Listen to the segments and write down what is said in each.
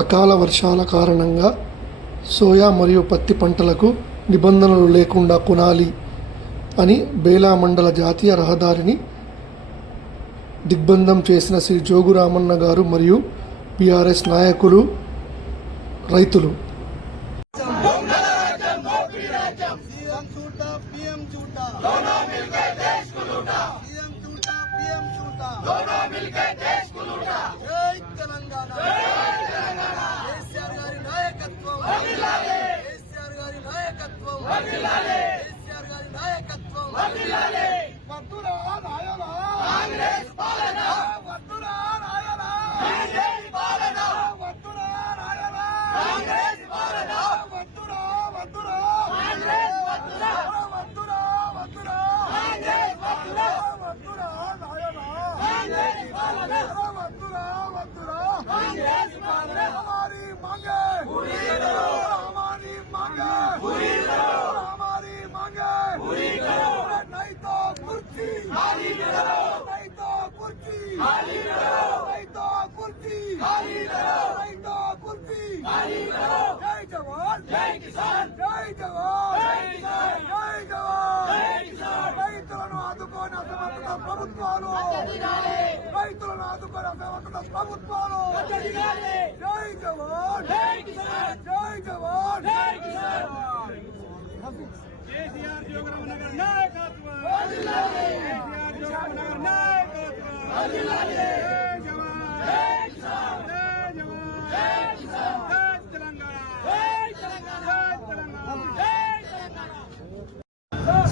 అకాల వర్షాల కారణంగా సోయా మరియు పత్తి పంటలకు నిబంధనలు లేకుండా కొనాలి అని బేలా మండల జాతీయ రహదారిని దిగ్బంధం చేసిన శ్రీ జోగు రామన్న గారు మరియు బీఆర్ఎస్ నాయకులు, రైతులు.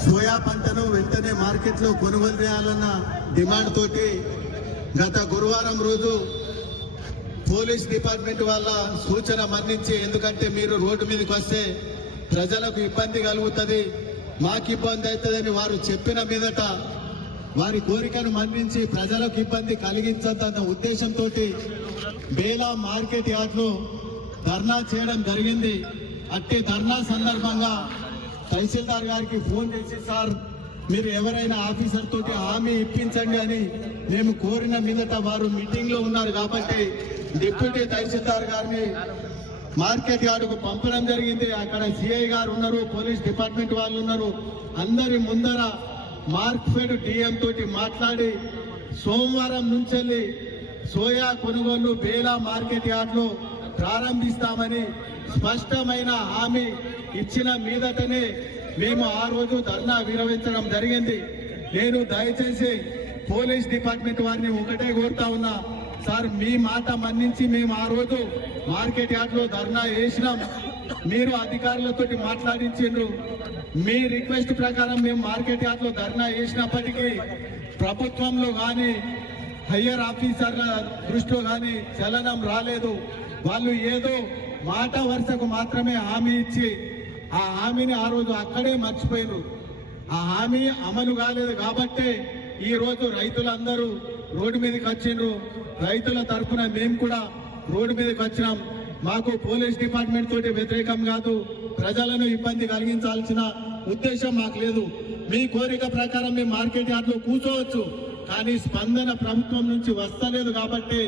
సోయా పంటను వెంటనే మార్కెట్లో కొనుగోలు చేయాలన్న డిమాండ్ తోటి గత గురువారం రోజు పోలీస్ డిపార్ట్మెంట్ వాళ్ళ సూచన మన్నించి, ఎందుకంటే మీరు రోడ్డు మీదకి వస్తే ప్రజలకు ఇబ్బంది కలుగుతుంది, మాకు ఇబ్బంది అవుతుందని వారు చెప్పిన మీదట వారి కోరికను మన్నించి ప్రజలకు ఇబ్బంది కలిగించదన్న ఉద్దేశంతో బేలా మార్కెట్ యార్డ్లో ధర్నా చేయడం జరిగింది. అట్టి ధర్నా సందర్భంగా తహసీల్దార్ గారికి ఫోన్ చేసి, సార్ మీరు ఎవరైనా ఆఫీసర్ తోటి హామీ ఇప్పించండి అని మేము కోరిన మీదట వారు మీటింగ్ లో ఉన్నారు కాబట్టి డిప్యూటీ తహసీల్దార్ గారిని మార్కెట్ యార్డుకు పంపడం జరిగింది. అక్కడ సిఐ గారు ఉన్నారు, పోలీస్ డిపార్ట్మెంట్ వాళ్ళు ఉన్నారు. అందరి ముందర మార్క్ఫెడ్ డిఎం తోటి మాట్లాడి సోమవారం నుంచి సోయా కొనుగోలు బేలా మార్కెట్ యార్డ్లో ప్రారంభిస్తామని స్పష్టమైన హామీ ఇచ్చిన మీదటనే మేము ఆ రోజు ధర్నా విరమించడం జరిగింది. నేను దయచేసి పోలీస్ డిపార్ట్మెంట్ వారిని ఒకటే కోరుతా ఉన్నా, సార్ మీ మాట మన్నించి మేము ఆ రోజు మార్కెట్ యార్డ్లో ధర్నా వేసినాం, మీరు అధికారులతో మాట్లాడించిండ్రు, మీ రిక్వెస్ట్ ప్రకారం మేము మార్కెట్ యార్డ్లో ధర్నా వేసినప్పటికీ ప్రభుత్వంలో కానీ హయ్యర్ ఆఫీసర్ల దృష్టిలో కానీ చలనం రాలేదు. వాళ్ళు ఏదో మాట వరుసకు మాత్రమే హామీ ఇచ్చి ఆ హామీని ఆ రోజు అక్కడే మర్చిపోయారు. ఆ హామీ అమలు కాలేదు కాబట్టి ఈ రోజు రైతులందరూ రోడ్డు మీదకి వచ్చిండ్రు. రైతుల తరఫున మేము కూడా రోడ్డు మీదకి వచ్చినాం. మాకు పోలీస్ డిపార్ట్మెంట్ తోటి వ్యతిరేకం కాదు, ప్రజలను ఇబ్బంది కలిగించాల్సిన ఉద్దేశం మాకు లేదు. మీ కోరిక ప్రకారం మేము మార్కెట్ యార్డ్లో కూర్చోవచ్చు, కానీ స్పందన ప్రభుత్వం నుంచి వస్తలేదు కాబట్టి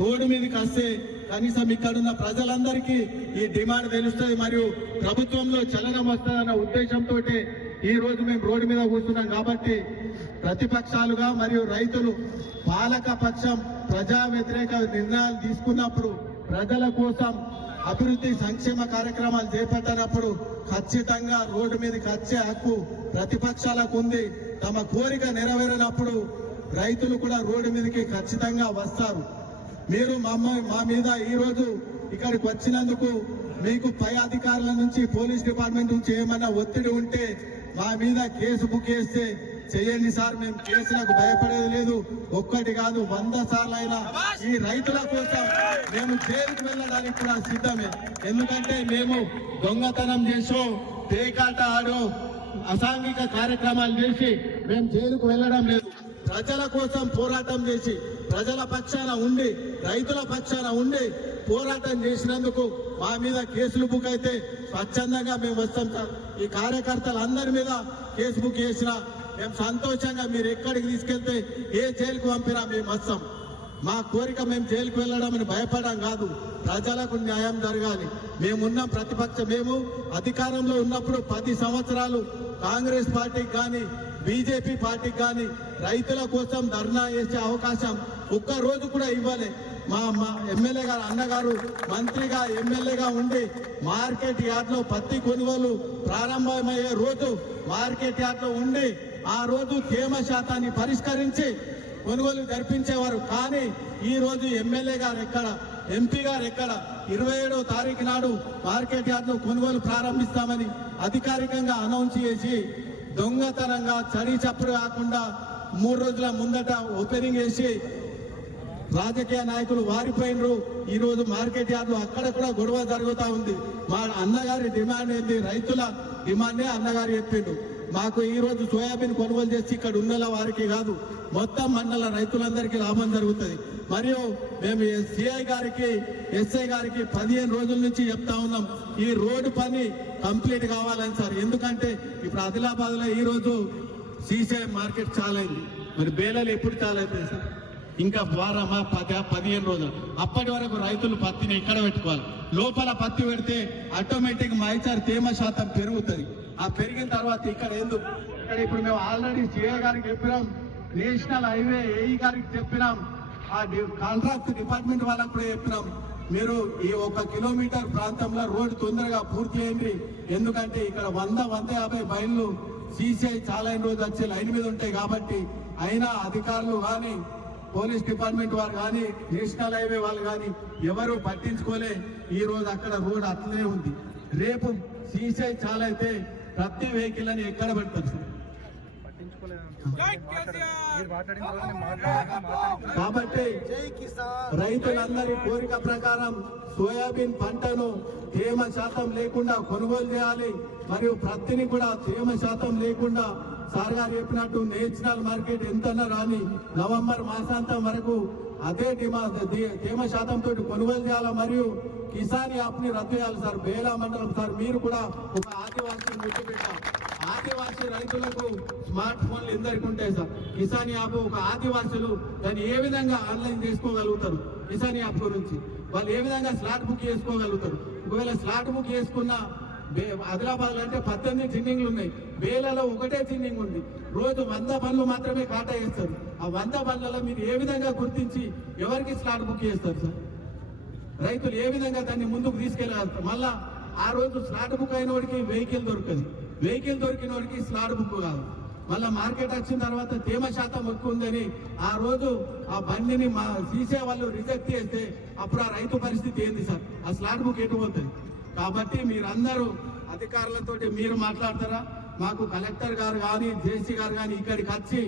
రోడ్డు మీదకి వస్తే కనీసం ఇక్కడున్న ప్రజలందరికీ ఈ డిమాండ్ తెలుస్తుంది, మరియు ప్రభుత్వంలో చలనం వస్తుందన్న ఉద్దేశంతో ఈ రోజు మేము రోడ్డు మీద కూర్చున్నాం. కాబట్టి ప్రతిపక్షాలుగా మరియు రైతులు పాలక పక్షం ప్రజా వ్యతిరేక నిర్ణయాలు తీసుకున్నప్పుడు, ప్రజల కోసం అభివృద్ధి సంక్షేమ కార్యక్రమాలు చేపట్టినప్పుడు ఖచ్చితంగా రోడ్డు మీదకి వచ్చే హక్కు ప్రతిపక్షాలకు ఉంది. తమ కోరిక నెరవేరినప్పుడు రైతులు కూడా రోడ్డు మీదకి ఖచ్చితంగా వస్తారు. మీరు మా మీద ఈ రోజు ఇక్కడికి వచ్చినందుకు మీకు పై అధికారుల నుంచి పోలీస్ డిపార్ట్మెంట్ నుంచి ఏమైనా ఒత్తిడి ఉంటే మా మీద కేసు బుక్ చేస్తే చేయండి సార్, మేము కేసులకు భయపడేది లేదు. ఒక్కటి కాదు 100 సార్లు అయినా ఈ రైతుల కోసం మేము జైలుకు వెళ్ళడానికి కూడా సిద్ధమే. ఎందుకంటే మేము దొంగతనం చేసో, పేకాట ఆడో, అసాంఘిక కార్యక్రమాలు చేసి మేము జైలుకు వెళ్ళడం లేదు. ప్రజల కోసం పోరాటం చేసి, ప్రజల పక్షాన ఉండి, రైతుల పక్షాన ఉండి పోరాటం చేసినందుకు మా మీద కేసులు బుక్ అయితే స్వచ్ఛందంగా మేము వస్తాం సార్. ఈ కార్యకర్తలందరి మీద కేసు బుక్ చేసినా మేము సంతోషంగా, మీరు ఎక్కడికి తీసుకెళ్తే ఏ జైలుకు పంపినా మేము వస్తాం. మా కోరిక మేము జైలుకు వెళ్ళడం భయపడడం కాదు, ప్రజలకు న్యాయం జరగాలి. మేమున్నాం ప్రతిపక్షం, మేము అధికారంలో ఉన్నప్పుడు 10 సంవత్సరాలు కాంగ్రెస్ పార్టీకి కానీ బీజేపీ పార్టీకి కానీ రైతుల కోసం ధర్నా చేసే అవకాశం ఒక్క రోజు కూడా ఇవ్వలే. మా ఎమ్మెల్యే గారు అన్నగారు మంత్రిగా ఎమ్మెల్యేగా ఉండి మార్కెట్ యార్డ్లో పత్తి కొనుగోలు ప్రారంభమయ్యే రోజు మార్కెట్ యార్డ్లో ఉండి ఆ రోజు తేమ శాతాన్ని పరిష్కరించి కొనుగోలు జరిపించేవారు. కానీ ఈ రోజు ఎమ్మెల్యే గారు ఎక్కడ, ఎంపీ గారు ఎక్కడ? 27వ తారీఖు నాడు మార్కెట్ యార్డ్లో కొనుగోలు ప్రారంభిస్తామని అధికారికంగా అనౌన్స్ చేసి దొంగతనంగా చడి చప్పుడు కాకుండా 3 రోజుల ముందట ఓపెనింగ్ చేసి రాజకీయ నాయకులు వారిపోయినరు. ఈ రోజు మార్కెట్ యార్డ్లో అక్కడ కూడా గొడవ జరుగుతూ ఉంది. మా అన్నగారి డిమాండ్ ఏంది? రైతుల డిమాండే అన్నగారు చెప్పిండు. మాకు ఈ రోజు సోయాబీన్ కొనుగోలు చేసి ఇక్కడ ఉన్న వారికి కాదు, మొత్తం మండల రైతులందరికీ లాభం జరుగుతుంది. మరియు మేము సిఐ గారికి ఎస్ఐ గారికి 15 రోజుల నుంచి చెప్తా ఉన్నాం, ఈ రోడ్డు పని కంప్లీట్ కావాలని సార్. ఎందుకంటే ఇప్పుడు ఆదిలాబాద్ లో ఈ రోజు సీసీఐ మార్కెట్ చాలా అయింది, మరి బేలలు ఎప్పుడు చాలా అయిపోయింది సార్? ఇంకా వారమా 15 రోజులు. అప్పటి వరకు రైతులు పత్తిని ఇక్కడ పెట్టుకోవాలి. లోపల పత్తి పెడితే ఆటోమేటిక్ మైచార్ తేమ శాతం పెరుగుతుంది. ఆ పెరిగిన తర్వాత ఇక్కడ ఎందుకు, ఇక్కడ ఇప్పుడు మేము ఆల్రెడీ సిఐ గారికి చెప్పినాం, నేషనల్ హైవే ఏఈ గారికి చెప్పినాం, ఆ కాంట్రాక్ట్ డిపార్ట్మెంట్ వాళ్ళకు కూడా చెప్పినాం, మీరు ఈ 1 కిలోమీటర్ ప్రాంతంలో రోడ్డు తొందరగా పూర్తి చేయండి. ఎందుకంటే ఇక్కడ 100-150 బైళ్ళు సీసీఐ చాలా రోజు వచ్చే లైన్ మీద ఉంటాయి కాబట్టి. అయినా అధికారులు కానీ పోలీస్ డిపార్ట్మెంట్ వారు కానీ నేషనల్ హైవే వాళ్ళు కానీ ఎవరు పట్టించుకోలే. ఈ రోజు అక్కడ రోడ్ అట్లనే ఉంది. రేపు సీసీఐ చాలా అయితే ప్రతి వెహికల్ అని ఎక్కడ పెడతారు సార్? కాబట్టి రైతులందరి కోరిక ప్రకారం సోయాబీన్ పంటను తేమ శాతం లేకుండా కొనుగోలు చేయాలి. మరియు ప్రత్తిని కూడా తేమ శాతం లేకుండా సార్ గారు చెప్పినట్టు నేషనల్ మార్కెట్ ఎంతన్నా రాని నవంబర్ మాసాంతం వరకు అదే తేమ శాతంతో కొనుగోలు చేయాలి. మరియు కిసాన్ యాప్ ని రద్దు చేయాలి సార్. బేలా మండలం సార్, మీరు కూడా ఒక ఆదివాసీని ముట్టి పెట్టాం. ఆదివాసీ రైతులకు స్మార్ట్ ఫోన్లు ఎందరికి ఉంటాయి సార్? కిసాన్ యాప్ ఒక ఆదివాసులు దాన్ని ఏ విధంగా ఆన్లైన్ చేసుకోగలుగుతారు? కిసాన్ యాప్ గురించి వాళ్ళు ఏ విధంగా స్లాట్ బుక్ చేసుకోగలుగుతారు? ఒకవేళ స్లాట్ బుక్ చేసుకున్న ఆదిలాబాద్ అంటే 18 జిన్నింగ్లు ఉన్నాయి, బేలలో ఒకటే జిన్నింగ్ ఉంది. రోజు 100 బండ్లు మాత్రమే కాటా చేస్తారు. ఆ 100 బండ్లలో మీరు ఏ విధంగా గుర్తించి ఎవరికి స్లాట్ బుక్ చేస్తారు సార్? రైతులు ఏ విధంగా దాన్ని ముందుకు తీసుకెళ్ళగలుగుతారు? మళ్ళా ఆ రోజు స్లాట్ బుక్ అయిన వాడికి వెహికల్ దొరకదు, వెహికల్ దొరికిన వాడికి స్లాట్ బుక్ కాదు. మళ్ళీ మార్కెట్ వచ్చిన తర్వాత తేమ శాతం ఎక్కువ ఉందని ఆ రోజు ఆ బండిని తీసే వాళ్ళు రిజెక్ట్ చేస్తే అప్పుడు ఆ రైతు పరిస్థితి ఏంది సార్? ఆ స్లాట్ బుక్ ఎటు పోతుంది? కాబట్టి మీరందరూ అధికారులతో మీరు మాట్లాడతారా? మాకు కలెక్టర్ గారు కానీ జేసీ గారు కానీ ఇక్కడికి వచ్చి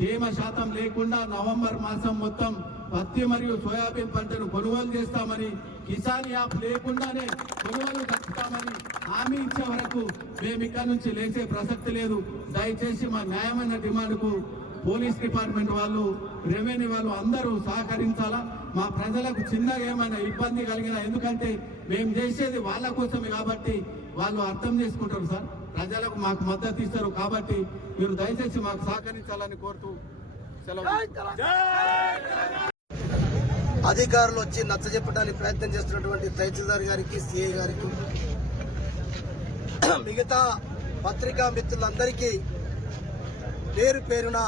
తేమ శాతం లేకుండా నవంబర్ మాసం మొత్తం పత్తి మరియు సోయాబీన్ పంటను కొనుగోలు చేస్తామని, కిసాన్ యాప్ లేకుండానే కొనుగోలు జరుపుతామని హామీ ఇచ్చే వరకు మేము ఇక్కడ నుంచి లేచే ప్రసక్తి లేదు. దయచేసి మా న్యాయమైన డిమాండ్కు పోలీస్ డిపార్ట్మెంట్ వాళ్ళు, రెవెన్యూ వాళ్ళు అందరూ సహకరించాలా. మా ప్రజలకు చిన్నగా ఏమైనా ఇబ్బంది కలిగినా, ఎందుకంటే మేము చేసేది వాళ్ళ కోసమే కాబట్టి వాళ్ళు అర్థం చేసుకుంటారు సార్. ప్రజలకు మాకు మద్దతు ఇస్తారు కాబట్టి మీరు దయచేసి మాకు సహకరించాలని కోరుతూ సెలవు. అధికారులు వచ్చి నచ్చజెప్పడానికి ప్రయత్నం చేస్తున్నటువంటి తహసీల్దార్ గారికి, సిఐ గారికి, మిగతా పత్రికా మిత్రులందరికీ పేరు పేరున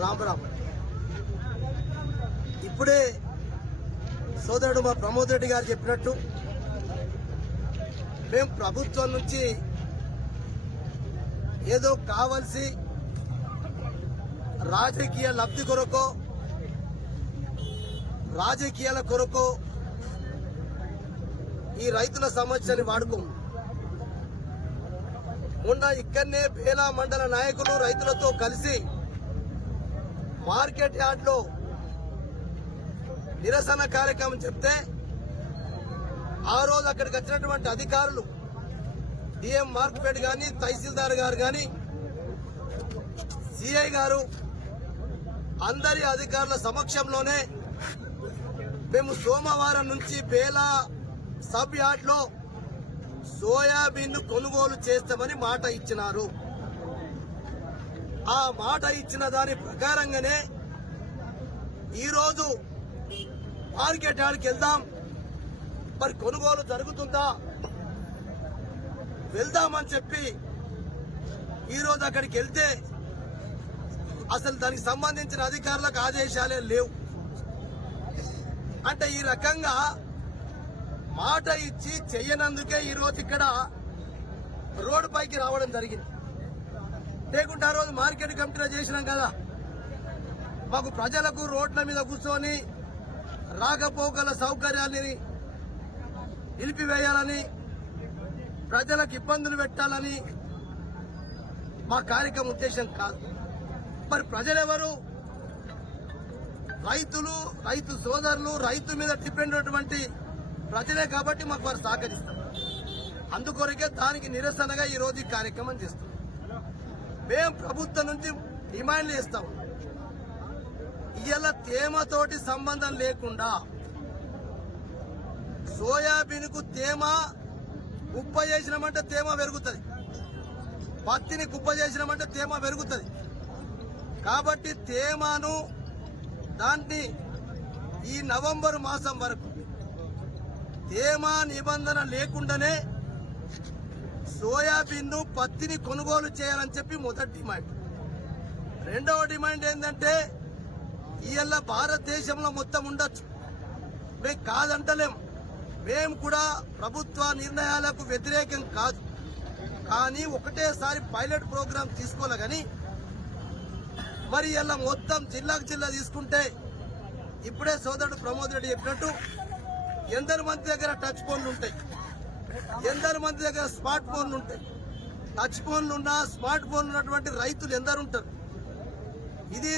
రామరామ్. ఇప్పుడే సోదరుడు మా ప్రమోద్ రెడ్డి గారు చెప్పినట్టు మేము ప్రభుత్వం నుంచి ఏదో కావలసి రాజకీయ లబ్ధి కొరకో, రాజకీయాల కొరకు ఈ రైతుల సమస్యని వాడుకోం. మొన్న ఇక్కడనే బేలా మండల నాయకులు రైతులతో కలిసి మార్కెట్ యార్డ్లో నిరసన కార్యక్రమం చెప్తే ఆ రోజు అక్కడికి వచ్చినటువంటి అధికారులు డిఎం మార్కెట్ గాని, తహసీల్దార్ గారు గాని, సిఐ గారు అందరి అధికారుల సమక్షంలోనే మేము సోమవారం నుంచి బేలా సబ్ యార్డ్ లో సోయాబీన్ కొనుగోలు చేస్తామని మాట ఇచ్చినారు. ఆ మాట ఇచ్చిన దాని ప్రకారంగానే ఈరోజు మార్కెట్ యార్డ్కి వెళ్దాం, మరి కొనుగోలు జరుగుతుందా వెళ్దామని చెప్పి ఈరోజు అక్కడికి వెళ్తే అసలు దానికి సంబంధించిన అధికారులకు ఆదేశాలే లేవు. అంటే ఈ రకంగా మాట ఇచ్చి చెయ్యనందుకే ఈరోజు ఇక్కడ రోడ్డు పైకి రావడం జరిగింది. లేకుంటే ఆ రోజు మార్కెట్ కమిటీలో చేసినాం కదా, మాకు ప్రజలకు రోడ్ల మీద కూర్చొని రాకపోకల సౌకర్యాన్ని నిలిపివేయాలని, ప్రజలకు ఇబ్బందులు పెట్టాలని మా కార్యక్రమం ఉద్దేశం కాదు. మరి ప్రజలెవరు? రైతులు, రైతు సోదరులు, రైతు మీద డిపెండ్ అయినటువంటి ప్రజలే కాబట్టి మాకు వారు సహకరిస్తారు. అందుకొరకే దానికి నిరసనగా ఈ రోజు ఈ కార్యక్రమం చేస్తాం. మేము ప్రభుత్వం నుంచి డిమాండ్లు చేస్తాం. ఇవాళ తేమతోటి సంబంధం లేకుండా సోయాబీన్ కు తేమ కుప్ప చేసినామంటే తేమ పెరుగుతుంది, పత్తిని కుప్ప చేసినామంటే తేమ పెరుగుతుంది. కాబట్టి తేమను దాన్ని ఈ నవంబర్ మాసం వరకు తేమ నిబంధన లేకుండానే సోయాబీన్ ను పత్తిని కొనుగోలు చేయాలని చెప్పి మొదటి డిమాండ్. రెండవ డిమాండ్ ఏంటంటే ఇవాళ భారతదేశంలో మొత్తం ఉండొచ్చు, మేము కాదంటలేం. మేము కూడా ప్రభుత్వ నిర్ణయాలకు వ్యతిరేకం కాదు, కానీ ఒకటేసారి పైలట్ ప్రోగ్రాం తీసుకోలే. కానీ మరి ఇలా మొత్తం జిల్లాకు జిల్లా తీసుకుంటే ఇప్పుడే సోదరుడు ప్రమోద్ రెడ్డి చెప్పినట్టు ఎందరి మంది దగ్గర టచ్ ఫోన్లు ఉంటాయి, ఎందరి మంది దగ్గర స్మార్ట్ ఫోన్లు ఉంటాయి. టచ్ ఫోన్లు ఉన్నా స్మార్ట్ ఫోన్లు ఉన్నటువంటి రైతులు ఎందరు ఉంటారు? ఇది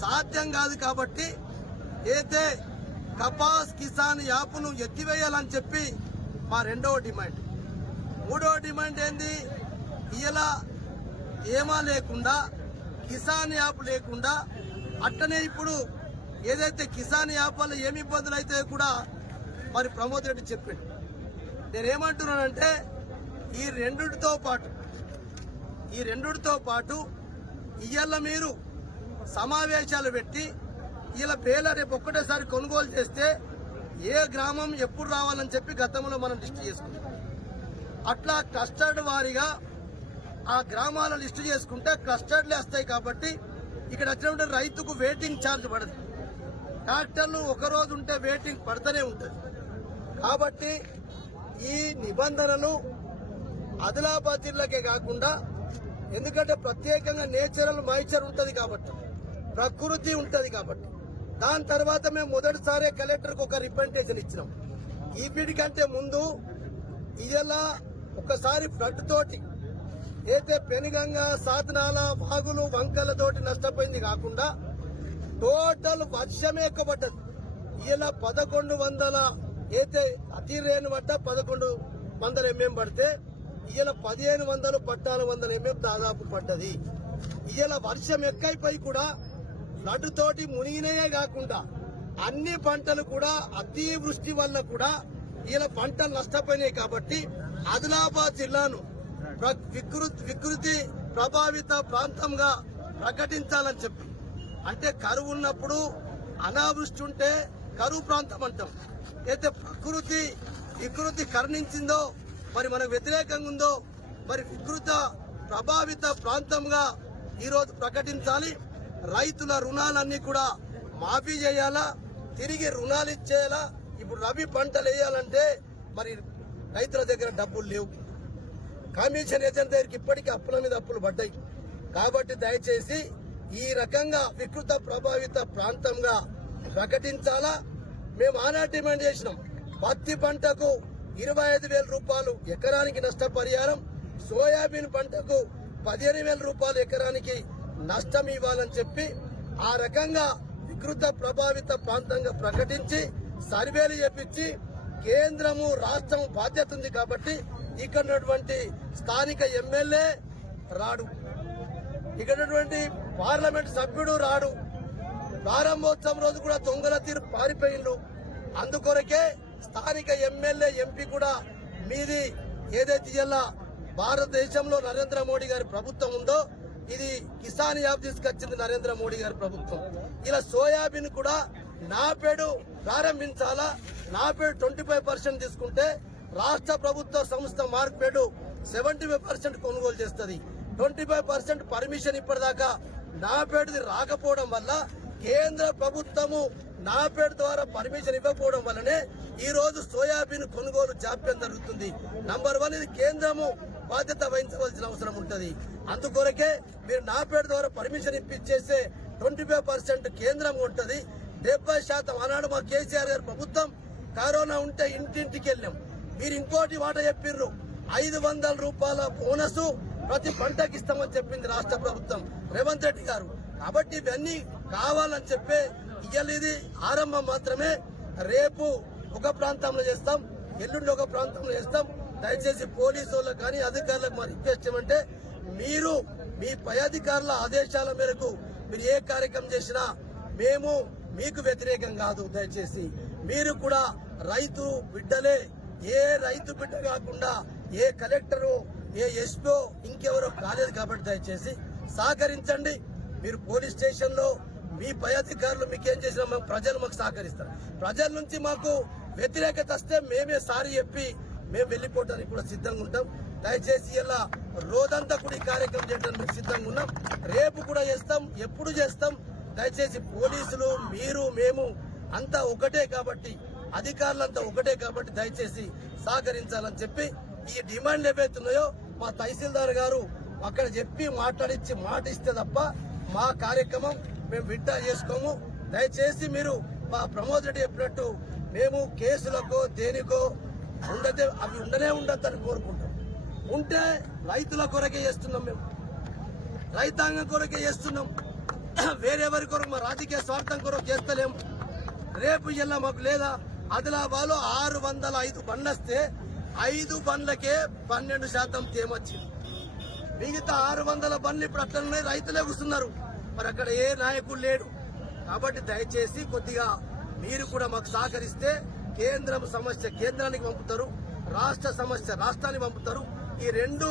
సాధ్యం కాదు. కాబట్టి అయితే కపాస్ కిసాన్ యాప్ను ఎత్తివేయాలని చెప్పి మా రెండవ డిమాండ్. మూడవ డిమాండ్ ఏంది? ఇలా ఏమా లేకుండా కిసాన్ యాప్ లేకుండా అట్టనే ఇప్పుడు ఏదైతే కిసాన్ యాప్ వల్ల ఏమి ఇబ్బందులు అయితే కూడా మరి ప్రమోద్ రెడ్డి చెప్పాడు. నేనేమంటున్నానంటే ఈ రెండుతో పాటు ఇవాళ మీరు సమావేశాలు పెట్టి ఇలా బేల రేపు ఒక్కటేసారి కొనుగోలు చేస్తే ఏ గ్రామం ఎప్పుడు రావాలని చెప్పి గతంలో మనం లిస్టు చేసుకున్నాం. అట్లా క్లస్టర్డ్ వారీగా ఆ గ్రామాల లిస్టు చేసుకుంటే క్లస్టర్డ్లే వస్తాయి. కాబట్టి ఇక్కడ వచ్చినప్పుడు రైతుకు వెయిటింగ్ ఛార్జ్ పడదు. ట్రాక్టర్లు ఒక రోజు ఉంటే వెయిటింగ్ పడుతూనే ఉంటుంది. కాబట్టి ఈ నిబంధనలు ఆదిలాబాద్ జిల్లాకే కాకుండా, ఎందుకంటే ప్రత్యేకంగా నేచురల్ మాయిచర్ ఉంటుంది కాబట్టి, ప్రకృతి ఉంటుంది కాబట్టి, దాని తర్వాత మేము మొదటిసారి కలెక్టర్కి ఒక రిప్రజెంటేషన్ ఇచ్చినాం. ఈపీడి కంటే ముందు ఇలా ఒకసారి ఫ్లడ్ తోటి అయితే పెనుగంగా, సాధనాల, వాగులు, వంకలతోటి నష్టపోయింది కాకుండా టోటల్ వర్షమే ఎక్కువపడ్డది. ఇలా 1100 అయితే అతి రేణు పడ్డ 1100 ఎంఎం పడితే ఇలా 1500, 1400 ఎంఎం దాదాపు పడ్డది. ఇలా వర్షం ఎక్కువైపోయి కూడా ఫ్లడ్ తోటి మునిగినయే కాకుండా అన్ని పంటలు కూడా అతివృష్టి వల్ల కూడా ఇలా పంటలు నష్టపోయినాయి. కాబట్టి ఆదిలాబాద్ జిల్లాను వికృతి ప్రభావిత ప్రాంతంగా ప్రకటించాలని చెప్పి, అంటే కరువు ఉన్నప్పుడు అనావృష్టి ఉంటే కరువు ప్రాంతం అంటాం. అయితే వికృతి కరుణించిందో మరి మనకు వ్యతిరేకంగా ఉందో మరి వికృత ప్రభావిత ప్రాంతంగా ఈరోజు ప్రకటించాలి. రైతుల రుణాలన్నీ కూడా మాఫీ చేయాలా, తిరిగి రుణాలు ఇచ్చేయాలా. ఇప్పుడు రబీ పంటలు వేయాలంటే మరి రైతుల దగ్గర డబ్బులు లేవు. కమిషన్ ఏజెంట్ దగ్గరికి ఇప్పటికీ అప్పుల మీద అప్పులు పడ్డాయి. కాబట్టి దయచేసి ఈ రకంగా వికృత ప్రభావిత ప్రాంతంగా ప్రకటించాలా. మేము ఆనాడు డిమాండ్ చేసినాం, పత్తి పంటకు 25,000 రూపాయలు ఎకరానికి నష్టపరిహారం, సోయాబీన్ పంటకు 15,000 రూపాయలు ఎకరానికి నష్టం ఇవ్వాలని చెప్పి ఆ రకంగా వికృత ప్రభావిత ప్రాంతంగా ప్రకటించి సర్వేలు చేపించి కేంద్రము రాష్ట్రం బాధ్యత ఉంది. కాబట్టి ఇక్కడ ఉన్నటువంటి స్థానిక ఎమ్మెల్యే రాడు, ఇక్కడ ఉన్నటువంటి పార్లమెంట్ సభ్యుడు రాడు. ప్రారంభోత్సవం రోజు కూడా దొంగల తీరు పారిపోయిండు. అందుకొరకే స్థానిక ఎమ్మెల్యే, ఎంపీ కూడా మీది ఏదైతే ఇలా భారతదేశంలో నరేంద్ర మోడీ గారి ప్రభుత్వం ఉందో ఇది కిసాన్ యాప్ తీసుకొచ్చింది నరేంద్ర మోడీ గారి ప్రభుత్వం. ఇలా సోయాబీన్ కూడా నాపేడు ప్రారంభించాలా. నాపేడు 25% తీసుకుంటే రాష్ట్ర ప్రభుత్వ సంస్థ మార్పేడు 75% కొనుగోలు చేస్తుంది. 25% పర్మిషన్ ఇప్పటిదాకా నాపేడుది రాకపోవడం వల్ల కేంద్ర ప్రభుత్వము నాపేడు ద్వారా పర్మిషన్ ఇవ్వకపోవడం వల్లనే ఈ రోజు సోయాబీన్ కొనుగోలు జాప్యం జరుగుతుంది. నంబర్ 1 ఇది కేంద్రము బాధ్యత వహించవలసిన అవసరం ఉంటుంది. అందుకొరకే మీరు నాపేడు ద్వారా పర్మిషన్ ఇప్పించేసే 25% కేంద్రం ఉంటుంది. 70% ఆనాడు మా కేసీఆర్ గారి ప్రభుత్వం కరోనా ఉంటే ఇంటింటికి వెళ్ళాం. మీరు ఇంకోటి మాట చెప్పిర్రు, 500 రూపాయల బోనస్ ప్రతి పంటకి ఇస్తామని చెప్పింది రాష్ట్ర ప్రభుత్వం రేవంత్ రెడ్డి గారు. కాబట్టి ఇవన్నీ కావాలని చెప్పే ఇవాళ ఇది ఆరంభం మాత్రమే. రేపు ఒక ప్రాంతంలో చేస్తాం, ఎల్లుండి ఒక ప్రాంతంలో చేస్తాం. దయచేసి పోలీసు వాళ్ళకి కానీ అధికారులకు మా రిక్వెస్ట్ ఏమంటే మీరు మీ పై అధికారుల ఆదేశాల మేరకు మీరు ఏ కార్యక్రమం చేసినా మేము మీకు వ్యతిరేకం కాదు. దయచేసి మీరు కూడా రైతు బిడ్డలే. ఏ రైతు బిడ్డ కాకుండా ఏ కలెక్టరు ఏ ఎస్పీ ఇంకెవరో కాలేదు. కాబట్టి దయచేసి సహకరించండి. మీరు పోలీస్ స్టేషన్ లో మీ పై అధికారులు మీకేం చేసినా మేము ప్రజలు మాకు సహకరిస్తారు. ప్రజల నుంచి మాకు వ్యతిరేకత వస్తే మేమే సారీ చెప్పి మేము వెళ్లిపోవడానికి కూడా సిద్ధంగా ఉంటాం. దయచేసి ఇలా రోజంతా కూడా ఈ కార్యక్రమం చేయడానికి సిద్ధంగా ఉన్నాం. రేపు కూడా చేస్తాం, ఎప్పుడు చేస్తాం. దయచేసి పోలీసులు మీరు మేము అంతా ఒకటే కాబట్టి, అధికారులంతా ఒకటే కాబట్టి దయచేసి సహకరించాలని చెప్పి ఈ డిమాండ్లు ఏవైతున్నాయో మా తహసీల్దార్ గారు అక్కడ చెప్పి మాట్లాడించి మాట ఇస్తే తప్ప మా కార్యక్రమం మేము విడ్డా చేసుకోము. దయచేసి మీరు మా ప్రమోద్ రెడ్డి చెప్పినట్టు మేము కేసులకు దేనికో ఉండదే అవి ఉండనే ఉండద్దని కోరుకుంటాం. ఉంటే రైతుల కొరకే చేస్తున్నాం, మేము రైతాంగం కొరకే చేస్తున్నాం. వేరెవరి కొరకు మా రాజకీయ స్వార్థం కొరకు చేస్తలేం. రేపు ఇలా మాకు లేదా ఆదిలాబాద్ లో 605 బండ్లు వస్తే 5 బండ్లకే 12% తేమొచ్చింది. మిగతా 600 బండ్లు ఇప్పుడు అట్లనే రైతులే కూర్చున్నారు. మరి అక్కడ ఏ నాయకుడు లేడు. కాబట్టి దయచేసి కొద్దిగా మీరు కూడా మాకు సహకరిస్తే కేంద్రం సమస్య కేంద్రానికి పంపుతారు, రాష్ట్ర సమస్య రాష్ట్రానికి పంపుతారు. ఈ రెండు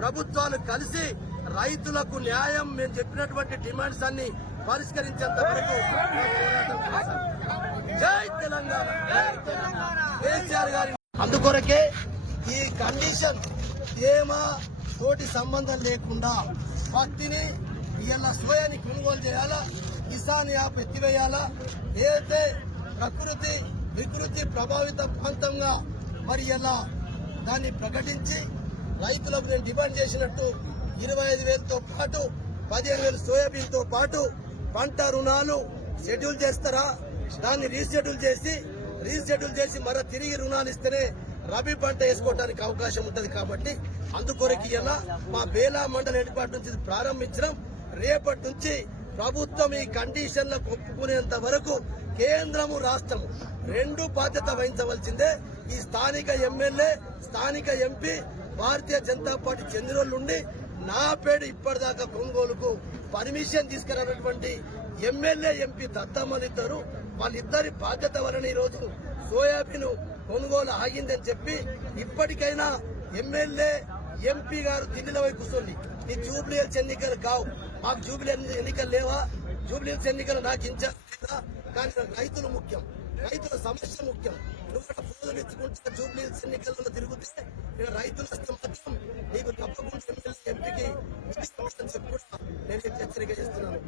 ప్రభుత్వాలు కలిసి రైతులకు న్యాయం మేము చెప్పినటువంటి డిమాండ్స్ అన్ని పరిష్కరించేంత వరకు జై తెలంగాణ, కేసీఆర్ గారి. అందుకొరకే ఈ కండిషన్ తేమ తోటి సంబంధం లేకుండా పత్తిని ఇలా సోయాని కొనుగోలు చేయాలా, కిసాన్ యాప్ ఎత్తివేయాలా. ఏదైతే ప్రకృతి వికృతి ప్రభావిత ప్రాంతంగా మరి ఇలా దాన్ని ప్రకటించి రైతులకు నేను డిమాండ్ చేసినట్టు 25,000తో పాటు 15,000 సోయాబీన్తో పాటు పంట రుణాలు షెడ్యూల్ చేస్తారా, దాన్ని రీషెడ్యూల్ చేసి మరో తిరిగి రుణాలు ఇస్తేనే రబీ పంట వేసుకోవడానికి అవకాశం ఉంటుంది. కాబట్టి అందుకొరకు ఇలా మా బేలా మండల ఏర్పాటు నుంచి ప్రారంభించడం. రేపటి నుంచి ప్రభుత్వం ఈ కండిషన్లకు ఒప్పుకునేంత వరకు కేంద్రము రాష్ట్రము రెండు బాధ్యత వహించవలసిందే. ఈ స్థానిక ఎమ్మెల్యే స్థానిక ఎంపీ భారతీయ జనతా పార్టీ చెందినోళ్ళుండి నా పేరు ఇప్పటిదాకా కొనుగోలుకు పర్మిషన్ తీసుకురానటువంటి ఎమ్మెల్యే ఎంపీ దత్తమ్మనిద్దరు వాళ్ళిద్దరి బాధ్యత వలన ఈ రోజు సోయాబీన్ కొనుగోలు ఆగిందని చెప్పి ఇప్పటికైనా ఎమ్మెల్యే ఎంపీ గారు ఢిల్లీలో పోయి కూర్చోండి. ఈ జూబ్లీహిల్స్ ఎన్నికలు కావు, మాకు జూబ్లీహిల్స్ ఎన్నికలు లేవా, జూబ్లీహిల్స్ ఎన్నికలు నాకు ఇన్ఛార్జ్. కానీ రైతులు ముఖ్యం, రైతుల సమస్య ముఖ్యం. నువ్వు ఫోన్లు ఎత్తుకుంటే జూబ్లీహిల్స్ ఎన్నికల్లో తిరుగుతే రైతుల మాత్రం నీకు తప్పకుండా ఎంపీకి చెప్పి నేను హెచ్చరిక చేస్తున్నాను.